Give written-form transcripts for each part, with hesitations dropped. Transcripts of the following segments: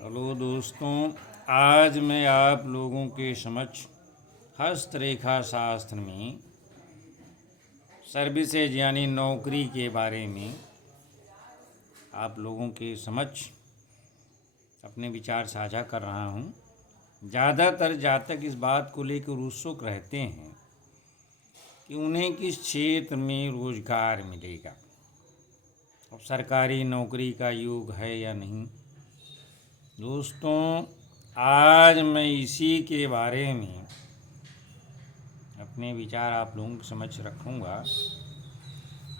Hello दोस्तों, आज मैं आप लोगों के समक्ष हस्तरेखा शास्त्र में सर्विसेज यानी नौकरी के बारे में आप लोगों के समक्ष अपने विचार साझा कर रहा हूँ। ज़्यादातर जातक इस बात को लेकर उत्सुक रहते हैं कि उन्हें किस क्षेत्र में रोजगार मिलेगा और सरकारी नौकरी का योग है या नहीं। दोस्तों, आज मैं इसी के बारे में अपने विचार आप लोगों के समक्ष रखूँगा।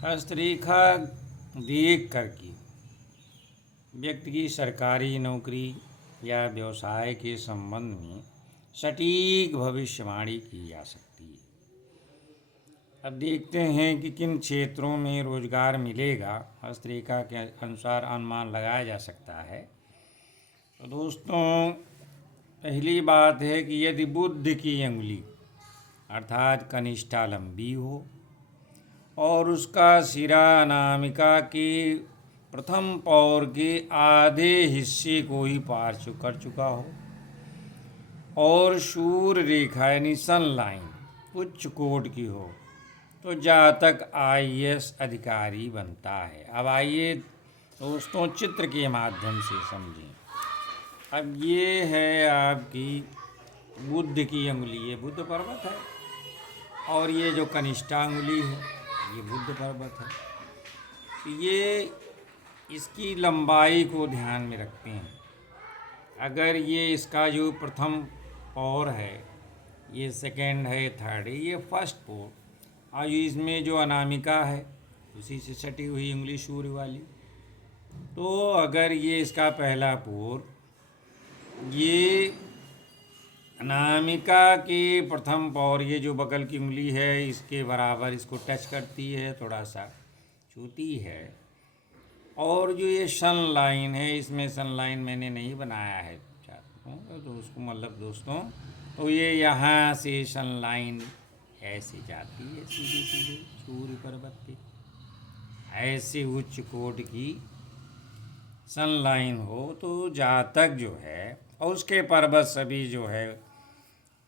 हस्तरेखा देख कर के व्यक्ति की सरकारी नौकरी या व्यवसाय के संबंध में सटीक भविष्यवाणी की जा सकती है। अब देखते हैं कि किन क्षेत्रों में रोजगार मिलेगा। हस्तरेखा के अनुसार अनुमान लगाया जा सकता है। तो दोस्तों, पहली बात है कि यदि बुध की अंगुली अर्थात कनिष्ठा लंबी हो और उसका सिरा अनामिका के प्रथम पौर के आधे हिस्से को ही पार कर चुका हो और सूर्य रेखा यानी सन लाइन उच्च कोट की हो तो जातक आईएएस अधिकारी बनता है। अब आइए दोस्तों चित्र के माध्यम से समझें। अब ये है आपकी बुध की अंगुली, ये बुध पर्वत है और ये जो कनिष्ठा अंगुली है ये बुध पर्वत है। तो ये इसकी लंबाई को ध्यान में रखते हैं। अगर ये इसका जो प्रथम पौर है, ये सेकेंड है, थर्ड है, ये फर्स्ट पौर और इसमें जो अनामिका है उसी से सटी हुई उंगली सूर्य वाली, तो अगर ये इसका पहला पौर ये अनामिका के प्रथम पौर ये जो बगल की उंगली है इसके बराबर इसको टच करती है, थोड़ा सा छूती है, और जो ये सन लाइन है इसमें सन लाइन मैंने नहीं बनाया है तो उसको मतलब दोस्तों, तो ये यहाँ से सन लाइन ऐसे जाती है सीधे सीधे सूर्य पर्वत पे, ऐसे उच्च कोट की सन लाइन हो तो जातक जो है और उसके पर्वत सभी जो है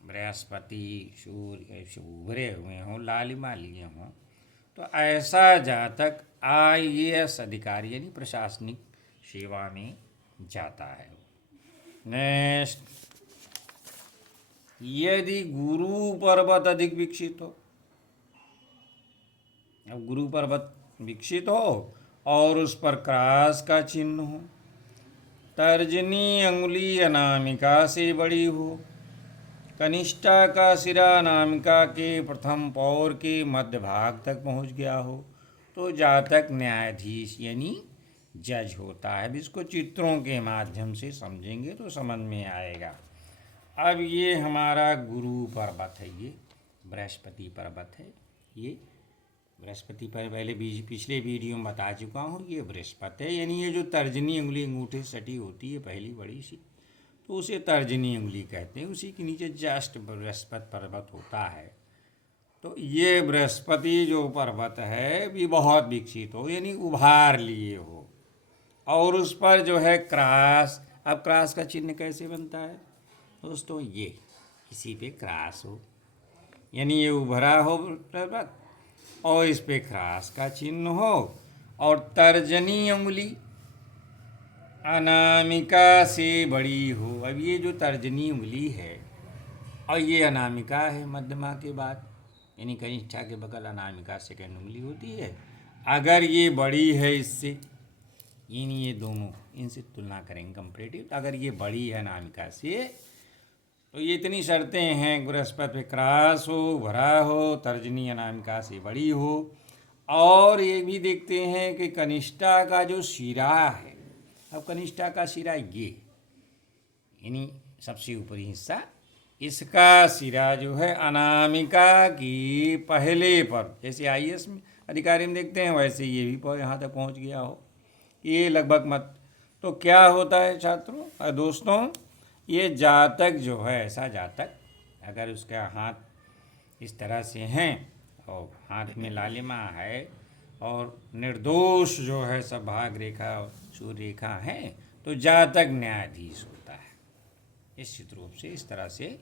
बृहस्पति सूर्य उभरे हुए हों, लालिमा लिए हों, तो ऐसा जातक आईएएस अधिकारी यानी प्रशासनिक सेवा में जाता है। नेक्स्ट, यदि गुरु पर्वत अधिक विकसित हो, अब गुरु पर्वत विकसित हो और उस पर क्रॉस का चिन्ह हो, तर्जनी अंगुली अनामिका से बड़ी हो, कनिष्ठा का सिरा अनामिका के प्रथम पौर के मध्य भाग तक पहुंच गया हो तो जातक न्यायाधीश यानी जज होता है। अब इसको चित्रों के माध्यम से समझेंगे तो समझ में आएगा। अब ये हमारा गुरु पर्वत है, ये बृहस्पति पर्वत है, ये बृहस्पति पर पहले पिछले वीडियो में बता चुका हूँ, ये बृहस्पति है। यानी ये जो तर्जनी उंगली अंगूठे सटी होती है पहली बड़ी सी, तो उसे तर्जनी उंगली कहते हैं। उसी के नीचे जस्ट बृहस्पति पर्वत होता है। तो ये बृहस्पति जो पर्वत है भी बहुत विकसित हो यानी उभार लिए हो और उस पर जो है क्रॉस। अब क्रॉस का चिन्ह कैसे बनता है दोस्तों, ये इसी पे क्रॉस हो यानी ये उभरा हो पर्वत और इस पे क्रॉस का चिन्ह हो और तर्जनी उंगली अनामिका से बड़ी हो। अब ये जो तर्जनी उंगली है और ये अनामिका है मध्यमा के बाद, यानी कनिष्ठा के बगल अनामिका सेकेंड उंगली होती है। अगर ये बड़ी है इससे, यानी ये दोनों इनसे तुलना करेंगे कंपेरेटिव, अगर ये बड़ी है अनामिका से तो ये इतनी शर्तें हैं, बृहस्पति पे क्रॉस हो, भरा हो, तर्जनी अनामिका से बड़ी हो, और ये भी देखते हैं कि कनिष्ठा का जो सिरा है, अब कनिष्ठा का सिरा ये यानी सबसे ऊपरी हिस्सा, इसका सिरा जो है अनामिका की पहले पर, जैसे आईएएस में अधिकारी में देखते हैं वैसे ये भी यहाँ तक पहुँच गया हो, ये लगभग मत। तो क्या होता है छात्रों और दोस्तों, ये जातक जो है, ऐसा जातक अगर उसका हाथ इस तरह से हैं और हाथ में लालिमा है और निर्दोष जो है सब भाग रेखा सूर्य रेखा है, तो जातक न्यायाधीश होता है। निश्चित रूप से इस तरह से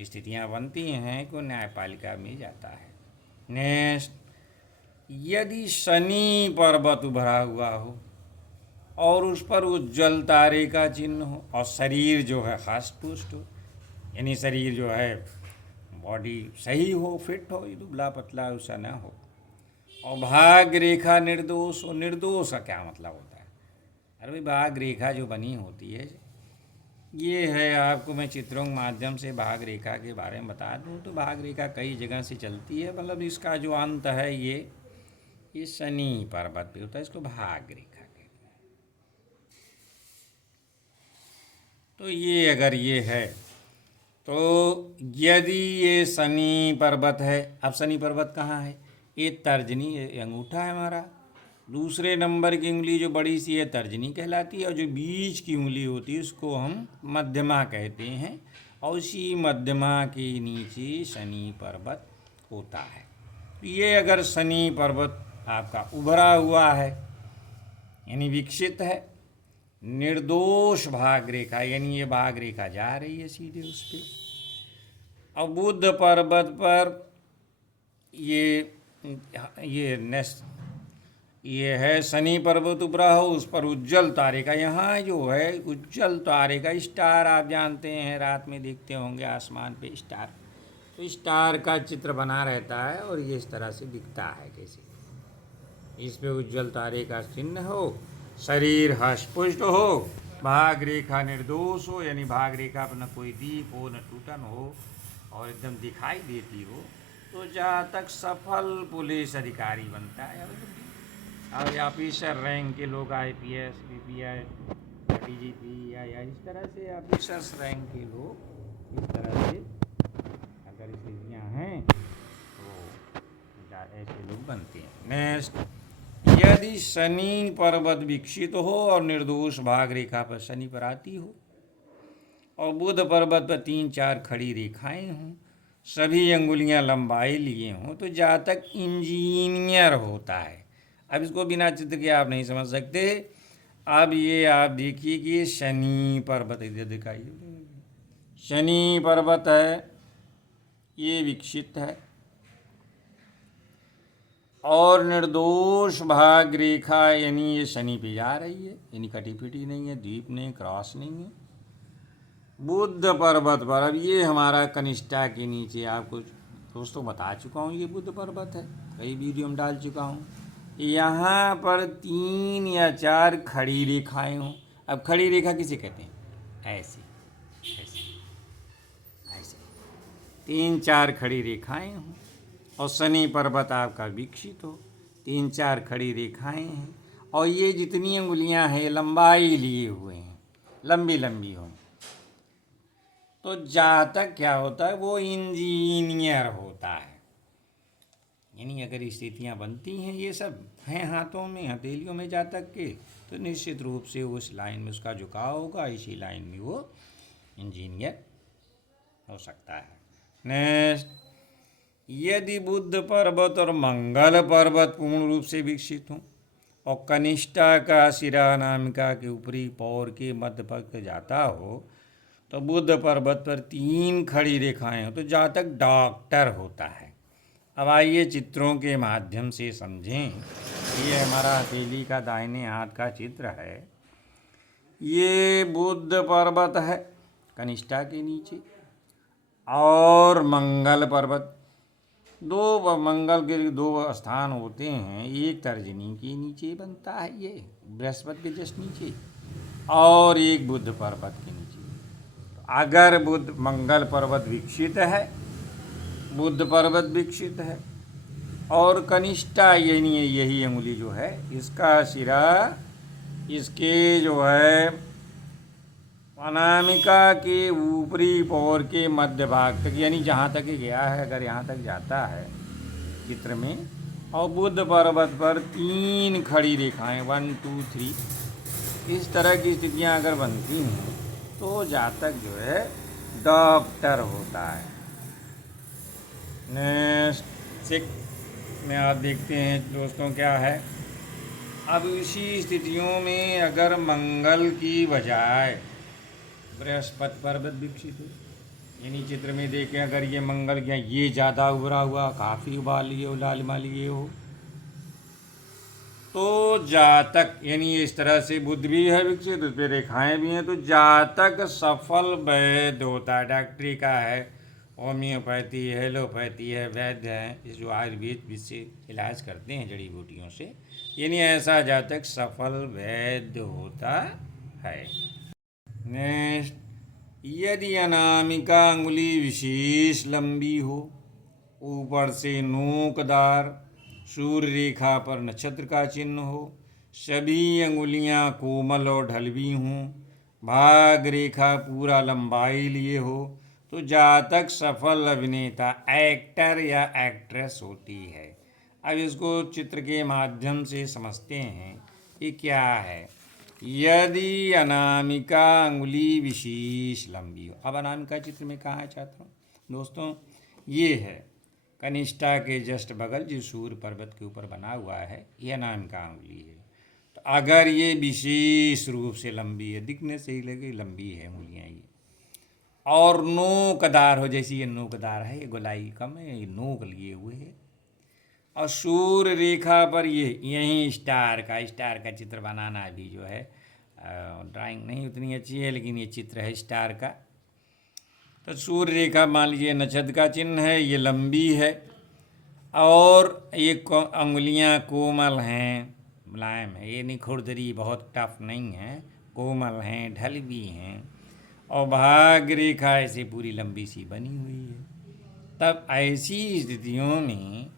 स्थितियां बनती हैं कि न्यायपालिका में जाता है। नेक्स्ट, यदि शनि पर्वत उभरा हुआ हो और उस पर उज्ज्वल तारे का चिन्ह हो और शरीर जो है हष्ट पुष्ट हो, यानी शरीर जो है बॉडी सही हो, फिट हो, दुबला पतला ऐसा ना हो, और भाग रेखा निर्दोष हो। निर्दोष का क्या मतलब होता है? अरे भाई, भाग रेखा जो बनी होती है, ये है, आपको मैं चित्रों के माध्यम से भाग रेखा के बारे में बता दूं तो भाग रेखा कई जगह से चलती है, मतलब इसका जो अंत है ये शनि पर्वत पे होता है, इसको भाग रेखा कहते हैं। तो ये अगर ये है तो यदि ये शनि पर्वत है, अब शनि पर्वत कहाँ है? ये तर्जनी, ये अंगूठा है हमारा। दूसरे नंबर की उंगली जो बड़ी सी है तर्जनी कहलाती है, और जो बीच की उंगली होती है उसको हम मध्यमा कहते हैं, और उसी मध्यमा के नीचे शनि पर्वत होता है। ये अगर शनि पर्वत आपका उभरा हुआ है, यानी विकसित है, निर्दोष भाग रेखा, यानी ये भाग रेखा जा रही है सीधे उस पर, और बुध पर्वत पर ये नेक्स्ट ये है शनि पर्वत उभरा हो, उस पर उज्जवल तारे का, यहाँ जो है उज्जवल तारे का, स्टार आप जानते हैं, रात में देखते होंगे आसमान पे स्टार, तो स्टार का चित्र बना रहता है और ये इस तरह से दिखता है कैसे, इस पे उज्जवल तारे का चिन्ह हो, शरीर हष्टपुष्ट हो, भाग रेखा निर्दोष हो, यानी भाग रेखा पर न कोई दीप हो न टूटन हो और एकदम दिखाई देती हो, तो जातक सफल पुलिस अधिकारी बनता है। और ऑफिसर रैंक के लोग IPS, BPS, DGP या इस तरह से ऑफिसर्स रैंक के लोग इस तरह से अगर स्थितियाँ हैं तो ऐसे लोग बनते हैं। नेक्स्ट, यदि शनि पर्वत विकसित हो और निर्दोष भाग रेखा पर शनि पर आती हो और बुध पर्वत पर 3-4 खड़ी रेखाएं हों, सभी अंगुलियां लंबाई लिए हों, तो जातक इंजीनियर होता है। अब इसको बिना चित्र के आप नहीं समझ सकते। अब ये आप देखिए कि शनि पर्वत इधर दिखाइए, शनि पर्वत है, ये विकसित है और निर्दोष भाग रेखा, यानी ये शनि पे जा रही है, यानी कटी पिटी नहीं है, द्वीप नहीं, क्रॉस नहीं है। बुध पर्वत पर, अब ये हमारा कनिष्ठा के नीचे, आपको दोस्तों बता चुका हूँ, ये बुध पर्वत है, कई वीडियो में डाल चुका हूँ। यहाँ पर 3 या 4 खड़ी रेखाएं हों। अब खड़ी रेखा किसे कहते हैं? ऐसे ऐसे ऐसे 3-4 खड़ी रेखाएं हों और शनि पर्वत आपका विकसित हो, 3-4 खड़ी रेखाएं हैं और ये जितनी अंगुलियां हैं लंबाई लिए हुए हैं, लंबी लंबी हों, तो जातक क्या होता है? वो इंजीनियर होता है। यानी अगर स्थितियाँ बनती हैं, ये सब हैं हाथों में, हथेलियों में जातक के, तो निश्चित रूप से उस लाइन में उसका झुकाव होगा, इसी लाइन में वो इंजीनियर हो सकता है। नेक्स्ट, यदि बुध पर्वत और मंगल पर्वत पूर्ण रूप से विकसित हों और कनिष्ठा का सिरा अनामिका के ऊपरी पौर के मध्य पक्ष जाता हो, तो बुध पर्वत पर 3 खड़ी रेखाएं हो, तो जातक डॉक्टर होता है। अब आइए चित्रों के माध्यम से समझें। ये हमारा हथेली का दाहिने हाथ का चित्र है। ये बुध पर्वत है कनिष्ठा के नीचे, और मंगल पर्वत, मंगल के 2 स्थान होते हैं, एक तर्जनी के नीचे बनता है, ये बृहस्पति के जस्ट नीचे, और एक बुध पर्वत के नीचे। अगर बुध मंगल पर्वत विकसित है, बुध पर्वत विकसित है और कनिष्ठा, यानी यही अंगुली जो है, इसका सिरा इसके जो है अनामिका के ऊपरी पौर के मध्य भाग तक, यानी जहाँ तक गया है, अगर यहाँ तक जाता है चित्र में, और बुध पर्वत पर 3 खड़ी रेखाएं 1 2 3, इस तरह की स्थितियाँ अगर बनती हैं, तो जातक जो है डॉक्टर होता है। नेक्स्ट 6 में आप देखते हैं दोस्तों क्या है, अब इसी स्थितियों में अगर मंगल की बजाय बृहस्पति पर्वत विकसित हो, यानी चित्र में देखें अगर ये मंगल क्या ये ज़्यादा उभरा हुआ काफ़ी उबाल लिए हो लालिमा लिए हो, तो जातक यानी इस तरह से बुद्ध भी है विकसित, उस पर रेखाएँ भी हैं, तो जातक सफल वैद्य होता है। डॉक्टरी का है, होम्योपैथी है, एलोपैथी है, वैद्य हैं, इस जो आयुर्वेद से इलाज करते हैं जड़ी बूटियों से, यानी ऐसा जातक सफल वैद्य होता है। नेक्स्ट, यदि अनामिका अंगुली विशेष लंबी हो, ऊपर से नोकदार, सूर्य रेखा पर नक्षत्र का चिन्ह हो, सभी अंगुलियां कोमल और ढलवी हों, भाग रेखा पूरा लंबाई लिए हो, तो जातक सफल अभिनेता एक्टर या एक्ट्रेस होती है। अब इसको चित्र के माध्यम से समझते हैं कि क्या है। यदि अनामिका अंगुली विशेष लंबी हो, अब अनामिका चित्र में कहाँ है छात्रों दोस्तों, ये है कनिष्ठा के जस्ट बगल जो सूर्य पर्वत के ऊपर बना हुआ है, यह अनामिका अंगुली है। तो अगर ये विशेष रूप से लंबी है, दिखने से ही लगे लंबी है उंगलियाँ ये, और नोकदार हो, जैसे ये नोकदार है, ये गोलाई कम है, ये नोक लिए हुए है, और सूर्य रेखा पर ये यहीं स्टार का चित्र बनाना भी जो है ड्राइंग नहीं उतनी अच्छी है, लेकिन ये चित्र है स्टार का। तो सूर्य रेखा मान लीजिए नक्षत्र का चिन्ह है, ये लंबी है, और ये अंगुलियां कोमल हैं, मुलायम है, ये नहीं खुरदरी बहुत टफ नहीं है, कोमल हैं, ढलवी हैं, और भाग रेखा ऐसे पूरी लंबी सी बनी हुई है। तब ऐसी स्थितियों में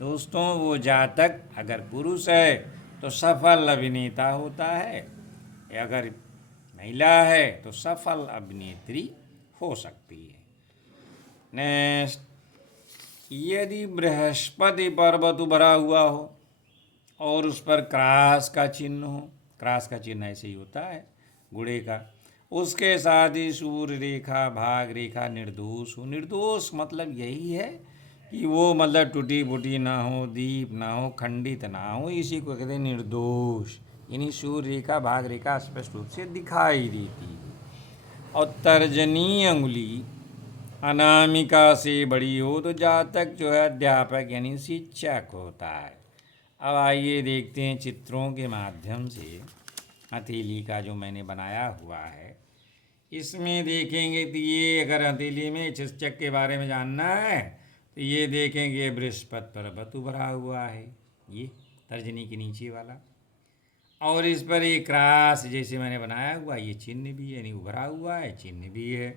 दोस्तों वो जातक अगर पुरुष है तो सफल अभिनेता होता है, अगर महिला है तो सफल अभिनेत्री हो सकती है। नेक्स्ट, यदि बृहस्पति पर्वत उभरा हुआ हो और उस पर क्रॉस का चिन्ह हो, क्रॉस का चिन्ह ऐसे ही होता है गुड़े का, उसके साथ ही सूर्य रेखा भाग रेखा निर्दोष हो। निर्दोष मतलब यही है कि वो मतलब टूटी फूटी ना हो, दीप ना हो, खंडित ना हो, इसी को कहते हैं निर्दोष, यानी सूर्य रेखा भाग रेखा स्पष्ट रूप से दिखाई देती है। और तर्जनी अंगुली अनामिका से बड़ी हो तो जातक जो है अध्यापक यानी शिक्षक होता है। अब आइए देखते हैं चित्रों के माध्यम से हथेली का जो मैंने बनाया हुआ है, इसमें देखेंगे तो ये अगर हथेली में शिक्षक के बारे में जानना है तो ये देखेंगे बृहस्पति पर्वत उभरा हुआ है, ये तर्जनी के नीचे वाला, और इस पर एक क्रॉस जैसे मैंने बनाया हुआ ये चिन्ह भी है, यानी उभरा हुआ है, चिन्ह भी है।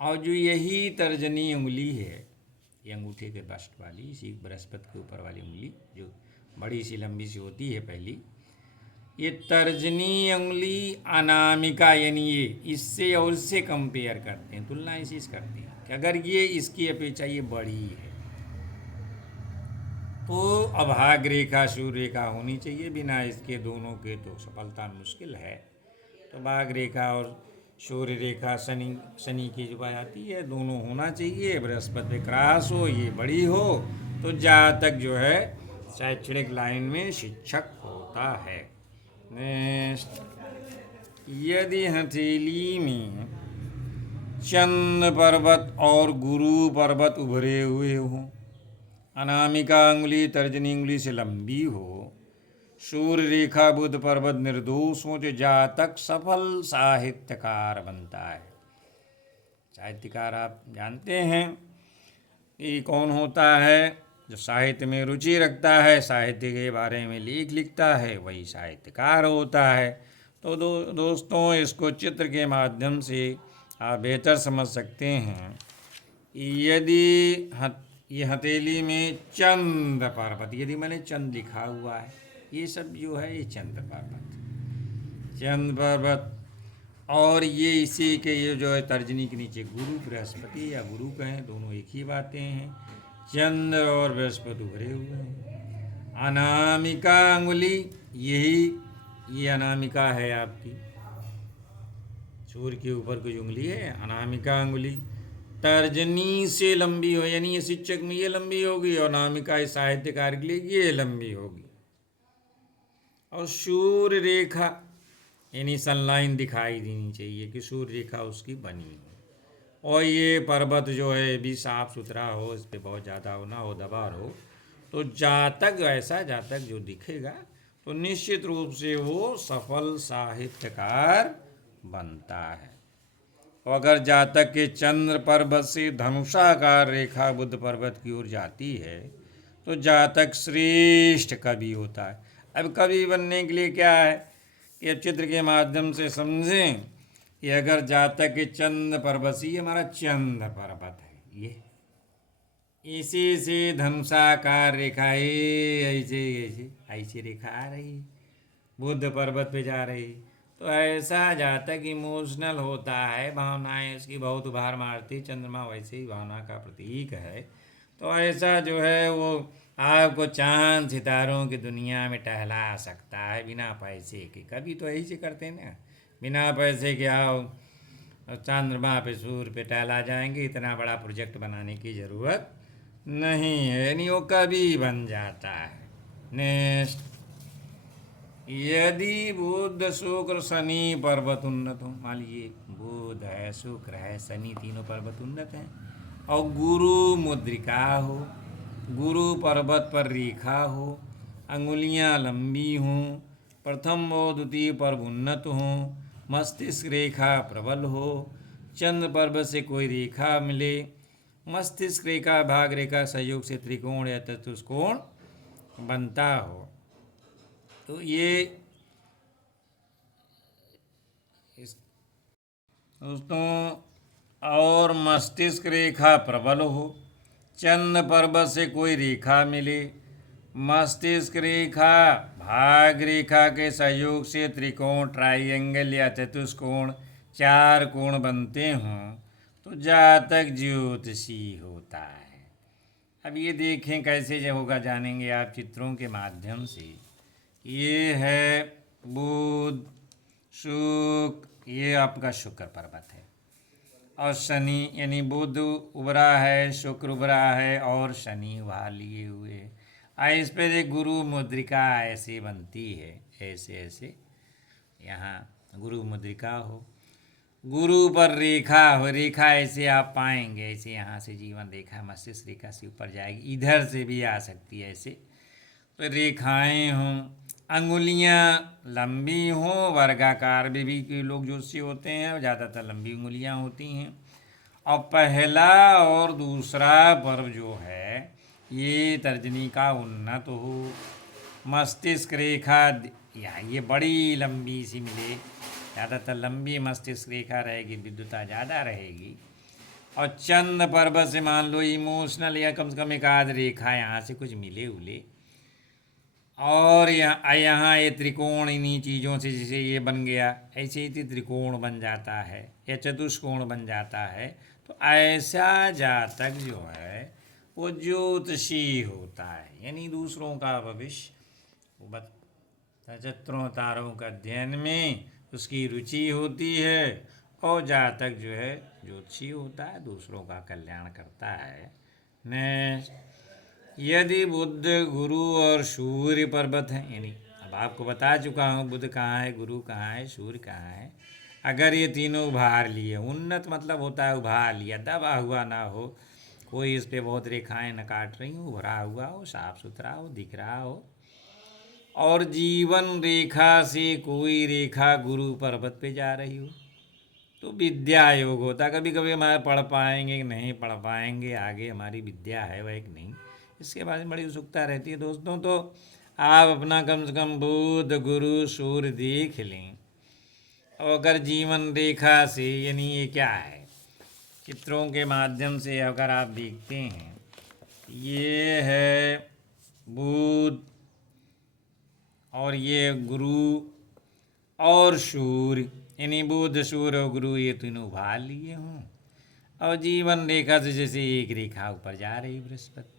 और जो यही तर्जनी उंगली है, ये अंगूठे के बस्ट वाली, इसी बृहस्पति के ऊपर वाली उंगली जो बड़ी सी लंबी सी होती है पहली, ये तर्जनी उंगली अनामिका यानी ये इससे और इससे कंपेयर करते हैं, तुलना इसी से करते हैं कि अगर ये इसकी अपेक्षा ये बड़ी है तो अभाग रेखा सूर्य रेखा होनी चाहिए, बिना इसके दोनों के तो सफलता मुश्किल है। तो भाग रेखा और सूर्य रेखा शनि की जो आती है दोनों होना चाहिए, बृहस्पति पे क्रॉस हो, ये बड़ी हो, तो जातक जो है शैक्षणिक लाइन में शिक्षक होता है। नेक्स्ट, यदि हथेली में चंद्र पर्वत और गुरु पर्वत उभरे हुए हों, अनामिका अंगुली तर्जनी अंगुली से लंबी हो, सूर्य रेखा बुध पर्वत निर्दोष हो, जो जातक सफल साहित्यकार बनता है। साहित्यकार आप जानते हैं ये कौन होता है, जो साहित्य में रुचि रखता है, साहित्य के बारे में लेख लिखता है, वही साहित्यकार होता है। तो दोस्तों इसको चित्र के माध्यम से आप बेहतर समझ सकते हैं। यदि ये हथेली में चंद्र पर्वत, यदि मैंने चंद्र लिखा हुआ है, ये सब जो है ये चंद्र पर्वत, और ये इसी के ये जो है तर्जनी के नीचे गुरु बृहस्पति या गुरु कहें, दोनों एक ही बातें हैं, चंद्र और बृहस्पति उभरे हुए हैं। अनामिका अंगुली यही ये अनामिका है आपकी, सूर्य के ऊपर की उंगली है अनामिका अंगुली, तर्जनी से लंबी हो, यानी ये शिक्षक में ये लंबी होगी, और अनामिका इस साहित्यकार के लिए ये लंबी होगी। और सूर्य रेखा यानी सनलाइन दिखाई देनी चाहिए कि सूर्य रेखा उसकी बनी हो। और ये पर्वत जो है भी साफ सुथरा हो, इस पर बहुत ज़्यादा हो ना हो दबाव हो, तो जातक ऐसा जातक जो दिखेगा तो निश्चित रूप से वो सफल साहित्यकार बनता है। और अगर जातक के चंद्र पर्वत से धनुषाकार रेखा बुध पर्वत की ओर जाती है तो जातक श्रेष्ठ कवि होता है। अब कवि बनने के लिए क्या है कि अब चित्र के माध्यम से समझें कि अगर जातक के चंद्र पर्वत से, ये हमारा चंद्र पर्वत है, ये इसी से धनुषाकार रेखा ऐसे ऐसे ऐसी रेखा आ रही है, बुद्ध पर्वत पे जा रही। तो ऐसा जातक इमोशनल होता है, भावनाएं इसकी बहुत उभार मारती, चंद्रमा वैसे ही भावना का प्रतीक है। तो ऐसा जो है वो आपको चांद सितारों की दुनिया में टहला सकता है बिना पैसे के। कभी तो यही से करते हैं ना, बिना पैसे के आओ चंद्रमा पे सूर्य पे टहला जाएंगे, इतना बड़ा प्रोजेक्ट बनाने की ज़रूरत नहीं है, यानी वो कभी बन जाता है। नेक्स्ट, यदि बुध शुक्र शनि पर्वत उन्नत हो, मान लीजिए बुध है, शुक्र है, शनि, तीनों पर्वत उन्नत हैं, और गुरु मुद्रिका हो, गुरु पर्वत पर रेखा हो, अंगुलियां लंबी हों, प्रथम और द्वितीय पर्व उन्नत हों, मस्तिष्क रेखा प्रबल हो, चंद्र पर्वत से कोई रेखा मिले, मस्तिष्क रेखा भाग रेखा सहयोग से त्रिकोण या चतुष्कोण बनता हो, तो ये दोस्तों, और मस्तिष्क रेखा प्रबल हो, चंद्र पर्वत से कोई रेखा मिले, मस्तिष्क रेखा भाग रेखा के सहयोग से त्रिकोण, ट्राइंगल या चतुष्कोण, चार कोण बनते हों, तो जातक ज्योतिषी होता है। अब ये देखें कैसे जो होगा, जानेंगे आप चित्रों के माध्यम से। ये है बुध, शुक्र, ये आपका शुक्र पर्वत है, और शनि यानी बुध उभरा है, शुक्र उभरा है और शनि वहाँ लिए हुए। इस पर एक गुरु मुद्रिका ऐसे बनती है, ऐसे ऐसे यहाँ गुरु मुद्रिका हो, गुरु पर रेखा हो, रेखा ऐसे आप पाएंगे, ऐसे यहाँ से जीवन रेखा मस्तिष्क रेखा से ऊपर जाएगी, इधर से भी आ सकती है ऐसे। तो रेखाएं हों, अंगुलियां लंबी हों, वर्गाकार में भी लोग ज्योतिषी होते हैं, ज़्यादातर लंबी उंगलियां होती हैं। और पहला और दूसरा पर्व जो है ये तर्जनी का उन्नत हो, मस्तिष्क रेखा यहाँ ये बड़ी लंबी सी मिले, ज़्यादातर लंबी मस्तिष्क रेखा रहेगी, विद्युता ज़्यादा रहेगी। और चंद्र पर्वत से मान लो इमोशनल या कम से कम एक आध रेखा यहाँ से कुछ मिले उले, और यहाँ ये त्रिकोण इन्हीं चीज़ों से, जैसे ये बन गया ऐसे ही त्रिकोण बन जाता है या चतुष्कोण बन जाता है। तो ऐसा जातक जो है वो ज्योतिषी होता है, यानी दूसरों का भविष्य नक्षत्रों तारों का अध्ययन में उसकी रुचि होती है, और जातक जो है ज्योतिषी होता है, दूसरों का कल्याण करता है। नेक्स्ट, यदि बुध, गुरु और सूर्य पर्वत हैं, यानी अब आपको बता चुका हूँ बुध कहाँ है, गुरु कहाँ है, सूर्य कहाँ है। अगर ये तीनों उभार लिए, उन्नत मतलब होता है उभार लिया, दबा हुआ ना हो, कोई इस पर बहुत रेखाएं न काट रही हो, उभरा हुआ हो, साफ सुथरा हो, दिख रहा हो, और जीवन रेखा से कोई रेखा गुरु पर्वत पे जा रही हो, तो विद्या योग होता है। कभी कभी हमारे पढ़ पाएंगे कि नहीं पढ़ पाएंगे, आगे हमारी विद्या है वह एक नहीं, इसके बारे में बड़ी उत्सुकता रहती है दोस्तों। तो आप अपना कम से कम बुध, गुरु, सूर्य देख लें। और अगर जीवन रेखा से, यानी ये क्या है, चित्रों के माध्यम से अगर आप देखते हैं, ये है बुध और ये गुरु और सूर्य, यानी बुध, सूर्य और गुरु ये तीनों उभार लिए हों, और जीवन रेखा से जैसे एक रेखा ऊपर जा रही बृहस्पति,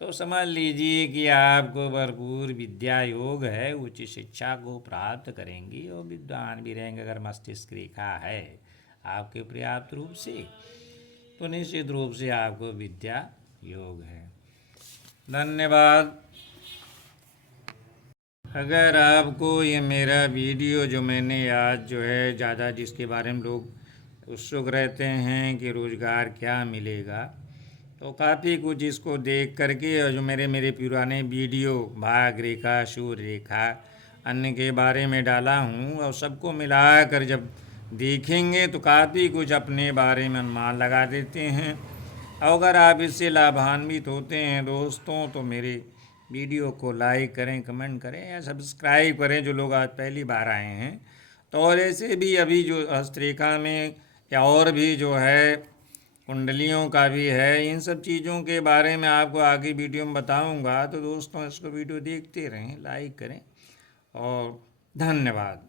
तो समझ लीजिए कि आपको भरपूर विद्या योग है, उच्च शिक्षा को प्राप्त करेंगी और विद्वान भी रहेंगे। अगर मस्तिष्क रेखा है आपके पर्याप्त रूप से, तो निश्चित रूप से आपको विद्या योग है। धन्यवाद। अगर आपको ये मेरा वीडियो जो मैंने आज जो है ज़्यादा जिसके बारे में लोग उत्सुक रहते हैं कि रोज़गार क्या मिलेगा, तो काफ़ी कुछ इसको देख करके और जो मेरे मेरे पुराने वीडियो भाग रेखा, सूर्य रेखा, अन्य के बारे में डाला हूँ और सबको मिला कर जब देखेंगे तो काफ़ी कुछ अपने बारे में अनुमान लगा देते हैं। और अगर आप इससे लाभान्वित होते हैं दोस्तों तो मेरे वीडियो को लाइक करें, कमेंट करें या सब्सक्राइब करें जो लोग आज पहली बार आए हैं। तो और ऐसे भी अभी जो हस्तरेखा में या और भी जो है कुंडलियों का भी है, इन सब चीज़ों के बारे में आपको आगे वीडियो में बताऊंगा। तो दोस्तों इसको वीडियो देखते रहें, लाइक करें और धन्यवाद।